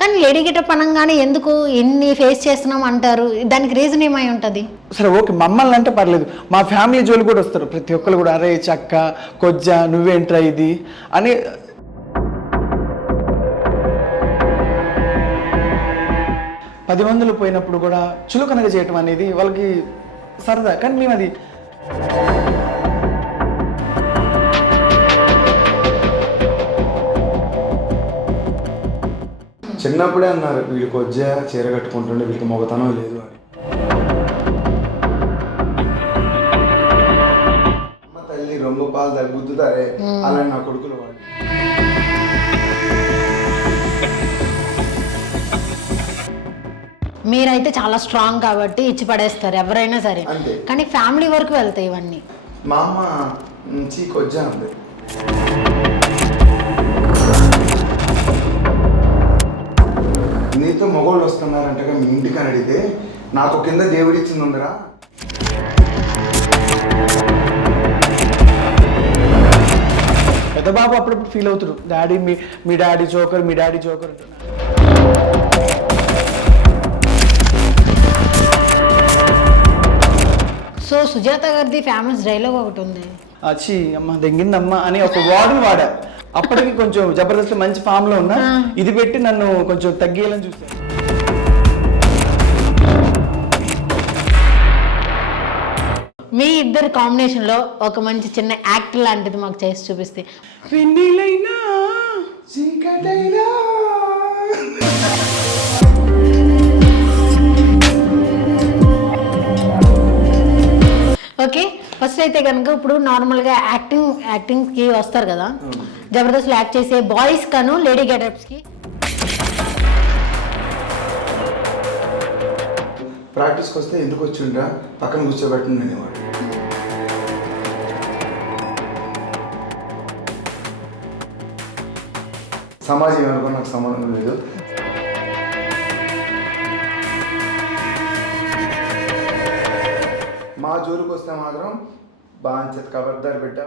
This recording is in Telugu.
కానీ లేడీ గెటప్ అనగానే ఎందుకు ఎన్ని ఫేస్ చేస్తున్నాం అంటారు, దానికి రీజన్ ఏమై ఉంటుంది? సరే ఓకే, మమ్మల్ని అంటే పర్లేదు, మా ఫ్యామిలీ జోలు కూడా వస్తారు ప్రతి ఒక్కరు కూడా, అరే చక్క కొజ్జ నువ్వేంట్రా ఇది అని. పది మందులు పోయినప్పుడు కూడా చులకనగా చేయటం అనేది వాళ్ళకి సరదా, కానీ మేము అది చిన్నప్పుడే అన్నారు వీళ్ళకి కొజ్జ చీర కట్టుకుంటుండే వీళ్ళకి మొగతనం లేదు అని. అమ్మ తల్లి రొమ్ము పాలు తగ్గుతుందరే అలా నా కొడుకులు వాళ్ళు. మీరైతే చాలా స్ట్రాంగ్ కాబట్టి ఇచ్చి పడేస్తారు ఎవరైనా సరే, అంతే. కానీ ఫ్యామిలీ వరకు వెళ్తాయి ఇవన్నీ. మా అమ్మ నుంచి కొజ్జ అంది. నీతో మొగోళ్ళు వస్తున్నారంటగా మీ ఇంటికి అని అడిగితే నాకు కింద దేవుడి ఇచ్చింది ఉందరా. పెద్ద బాబు అప్పుడప్పుడు ఫీల్ అవుతాడు, డాడీ మీ డాడీ జోకర్, మీ డాడీ జోకర్. సో సుజాత గారిది ఫేమస్ డైలాగ్ ఒకటి ఉంది, వచ్చి అమ్మ దెంగిందమ్మా అని ఒక వార్డును వాడా. అప్పటికి కొంచెం జబర్దస్త్ మంచి ఫామ్ లో ఉన్నా, ఇది పెట్టి నన్ను కొంచెం తగ్గేయాలని చూస్తాను. మీ ఇద్దరు కాంబినేషన్ లో ఒక మంచి చిన్న యాక్ట్ లాంటిది మాకు చేసి చూపిస్తే. వెన్నెలైనా చీకటైనా ఓకే, ఫస్ట్ అయితే కనుక ఇప్పుడు నార్మల్గా యాక్టింగ్కి వస్తారు కదా, జబర్దస్త్లో యాక్ట్ చేసే బాయ్స్ కను లేడీ గెటప్స్కి ప్రాక్టీస్కి వస్తే ఎందుకు వచ్చిండ్రా పక్కన కూర్చోబెట్టండి అనేవాడు. సమాజం ఏమనుకో నాకు సంబంధం లేదు. మా జోలికి వస్తే మాత్రం బాగా కబర్దారు పెట్టా.